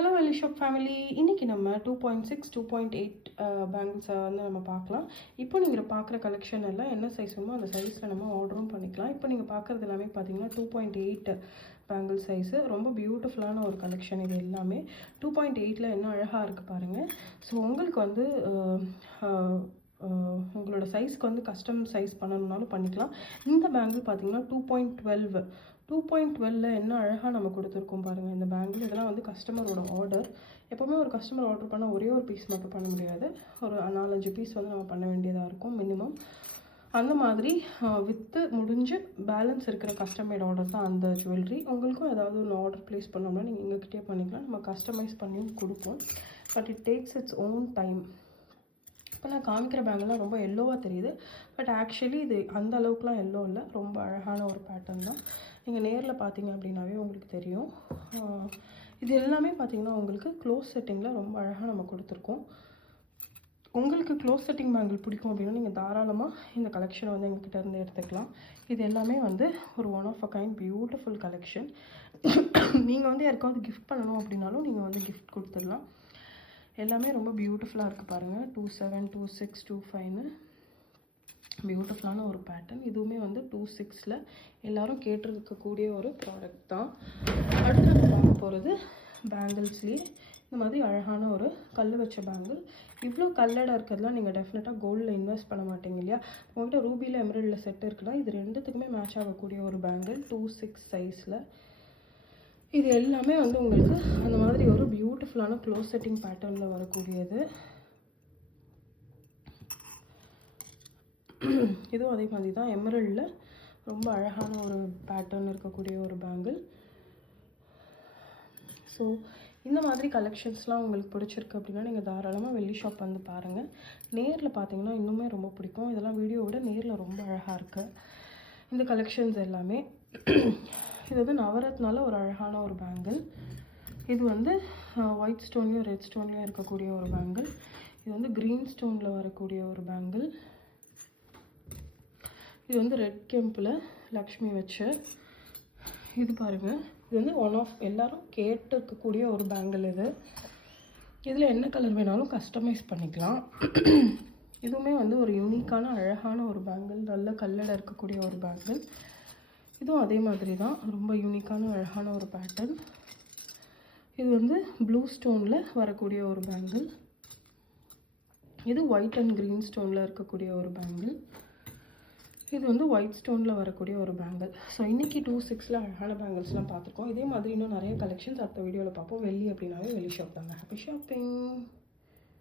Hello வெல்லி shop family. இன்றைக்கி நம்ம 2.6 2.8 பேங்கிள்ஸை வந்து நம்ம பார்க்கலாம். இப்போ நீங்கள் பார்க்குற கலெக்ஷன் எல்லாம் என்ன சைஸ் வேணுமோ அந்த சைஸில் நம்ம ஆர்டரும் பண்ணிக்கலாம். இப்போ நீங்கள் பார்க்குறது எல்லாமே பார்த்தீங்கன்னா 2.8 பேங்கிள் சைஸு. ரொம்ப பியூட்டிஃபுல்லான ஒரு கலெக்ஷன் இது எல்லாமே. 2.8ல் என்ன அழகாக இருக்குது பாருங்கள். ஸோ உங்களுக்கு வந்து உங்களோட சைஸ்க்கு வந்து கஸ்டம் சைஸ் பண்ணணுன்னாலும் பண்ணிக்கலாம். இந்த பேங்கிள் பார்த்தீங்கன்னா 2.12 என்ன அழகாக நம்ம கொடுத்துருக்கோம் பாருங்கள் இந்த பேங்கிள். இதெல்லாம் வந்து கஸ்டமரோட ஆர்டர். எப்போவுமே ஒரு கஸ்டமர் ஆர்டர் பண்ணால் ஒரே ஒரு பீஸ் மட்டும் பண்ண முடியாது, ஒரு 4-5 பீஸ் வந்து நம்ம பண்ண வேண்டியதாக இருக்கும் மினிமம். அந்த மாதிரி விற்று முடிஞ்சு பேலன்ஸ் இருக்கிற கஸ்டமைட் ஆர்டர் தான் அந்த ஜுவல்லரி. உங்களுக்கும் ஏதாவது ஒன்று ஆர்டர் ப்ளேஸ் பண்ணோம்னா நீங்கள் எங்ககிட்டே பண்ணிக்கலாம். நம்ம கஸ்டமைஸ் பண்ணியும் கொடுப்போம். But it takes its own time. இப்போ நான் காமிக்கிற பேங்கிள்லாம் ரொம்ப எல்லோவாக தெரியுது, பட் ஆக்சுவலி இது அந்த அளவுக்குலாம் எல்லோ இல்லை. ரொம்ப அழகான ஒரு பேட்டர்ன் தான். நீங்கள் நேரில் பார்த்தீங்க அப்படின்னாவே உங்களுக்கு தெரியும். இது எல்லாமே பார்த்தீங்கன்னா உங்களுக்கு க்ளோஸ் செட்டிங்கில் ரொம்ப அழகாக நம்ம கொடுத்துருக்கோம். உங்களுக்கு க்ளோஸ் செட்டிங் பேங்கிள் பிடிக்கும் அப்படின்னா நீங்கள் தாராளமாக இந்த கலெக்ஷனை வந்து எங்ககிட்ட இருந்து எடுத்துக்கலாம். இது எல்லாமே வந்து ஒரு one of a kind beautiful collection. நீங்கள் வந்து யாருக்காவது கிஃப்ட் பண்ணணும் அப்படின்னாலும் நீங்கள் வந்து கிஃப்ட் கொடுத்துடலாம். எல்லாமே ரொம்ப பியூட்டிஃபுல்லாக இருக்குது பாருங்கள். 27, 26, 25ன்னு பியூட்டிஃபுல்லான ஒரு பேட்டர்ன். இதுவுமே வந்து 26ல் எல்லோரும் கேட்டிருக்கக்கூடிய ஒரு ப்ராடக்ட் தான். அடுத்து நம்ம பார்க்க போகிறது பேங்கிள்ஸ்லேயே இந்த மாதிரி அழகான ஒரு கல் வச்ச பேங்கிள். இவ்வளோ கல்லடாக இருக்கிறதுலாம் நீங்கள் டெஃபினட்டாக கோல்டில் இன்வெஸ்ட் பண்ண மாட்டீங்க இல்லையா. உங்கள்கிட்ட ரூபியில் எமரல்டில் செட் இருக்குன்னா இது ரெண்டுத்துக்குமே மேட்ச் ஆகக்கூடிய ஒரு பேங்கிள் 26 சைஸில். இது எல்லாமே வந்து உங்களுக்கு அந்த மாதிரி ஒரு பியூட்டிஃபுல்லான க்ளோஸ் செட்டிங் பேட்டர்னில் வரக்கூடியது. இதுவும் அதே மாதிரி தான் எமரல்டில் ரொம்ப அழகான ஒரு பேட்டர்ன் இருக்கக்கூடிய ஒரு பேங்கிள். ஸோ இந்த மாதிரி கலெக்ஷன்ஸ்லாம் உங்களுக்கு பிடிச்சிருக்கு அப்படின்னா நீங்கள் தாராளமாக வெள்ளி ஷாப் வந்து பாருங்கள். நேரில் பார்த்தீங்கன்னா இன்னுமே ரொம்ப பிடிக்கும். இதெல்லாம் வீடியோவோட நேரில் ரொம்ப அழகாக இருக்குது இந்த கலெக்ஷன்ஸ் எல்லாமே. இது வந்து நவரத்னால ஒரு அழகான ஒரு பேங்கிள். இது வந்து ஒயிட் ஸ்டோன்லேயும் ரெட் ஸ்டோன்லேயும் இருக்கக்கூடிய ஒரு பேங்கிள். இது வந்து க்ரீன் ஸ்டோனில் வரக்கூடிய ஒரு பேங்கிள். இது வந்து ரெட் கெம்பில் லக்ஷ்மி வச்சு. இது பாருங்கள், இது வந்து ஒன் ஆஃப் எல்லோரும் கேட்டிருக்கக்கூடிய ஒரு பேங்கிள். இது இதில் என்ன கலர் வேணாலும் கஸ்டமைஸ் பண்ணிக்கலாம். இதுவுமே வந்து ஒரு யூனிக்கான அழகான ஒரு பேங்கிள், நல்ல கல்லில் இருக்கக்கூடிய ஒரு பேங்கிள். இதுவும் அதே மாதிரி தான், ரொம்ப யூனிக்கான அழகான ஒரு பேட்டர்ன். இது வந்து ப்ளூ ஸ்டோனில் வரக்கூடிய ஒரு பேங்கிள். இது ஒயிட் அண்ட் க்ரீன் ஸ்டோனில் இருக்கக்கூடிய ஒரு பேங்கிள். இது வந்து ஒயிட் ஸ்டோனில் வரக்கூடிய ஒரு பேங்கிள். ஸோ இன்றைக்கி 26ல் அழகான பேங்கிள்ஸ்லாம் பார்த்துருக்கோம். இதே மாதிரி இன்னும் நிறைய கலெக்ஷன்ஸ் அடுத்த வீடியோவில் பார்ப்போம். வெள்ளி அப்படின்னாவே வெள்ளி ஷாப் தாங்க. Happy shopping.